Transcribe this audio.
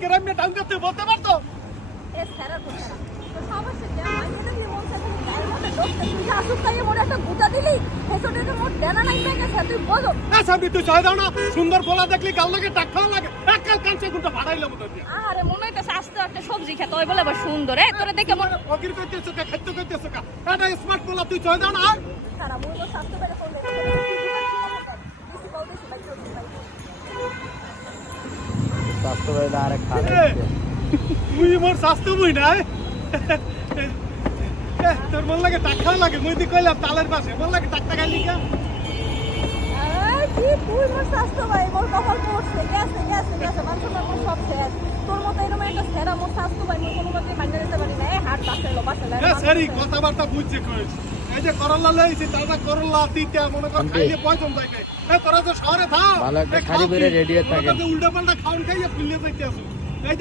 কেরামে টাঙ্গাতে বলতে পারতো এ স্যার তো সমস্যা কি মাইনে দিয়ে মন চাইছে গায়ের মধ্যে ঢুকতে তুই যে আসুক তাই মোড়ে একটা গুতা দিলি হেসোটে মোট দেনা নাই না গেছে তুই বলো না সাবি তুই ছয় দাও না সুন্দর ফলা দেখলি গাল লাগে টাকা লাগে এককাল কাঁচা গুনটা ভাড়াইলাম তো দিয়া আরে মনে হইতাছে আস্তে একটা সবজি খেতে ওই বলে আবার সুন্দর তোরে দেখে মন ফকির কইতেছ কা খাদ্য কইতেছ কা এটা স্মার্ট ফলা তুই ছয় দাও না তারা মূল স্বাস্থ্য বেড়ে ফোন দিতে স্বাস্থ্য বেলা আরেক মুই মোর স্বাস্থ্য মুই না তোর মন লাগে টাকা লাগে মুই দি কইলাম তালের পাশে মন লাগে টাকা খাইলি কা কি তুই মোর স্বাস্থ্য ভাই মোর কপাল পড়ছে গেছে মানুষের মোর সব শেষ তোর মতো এরকম একটা সেরা মোর স্বাস্থ্য ভাই মোর কোনো মতে মাইনে দিতে পারি না হাট বাসে সারি কথাবার্তা বুঝছে কইছ এই যে করলা লইছি তাজা করলা তিতা মনে কর খাইলে পয়জন যাইবে তোরা তো শহরে থাক ভালো একটা খালি বেরে রেডি থাকে উল্টা পাল্টা খাওন খাইয়া পিলে যাইতে আসো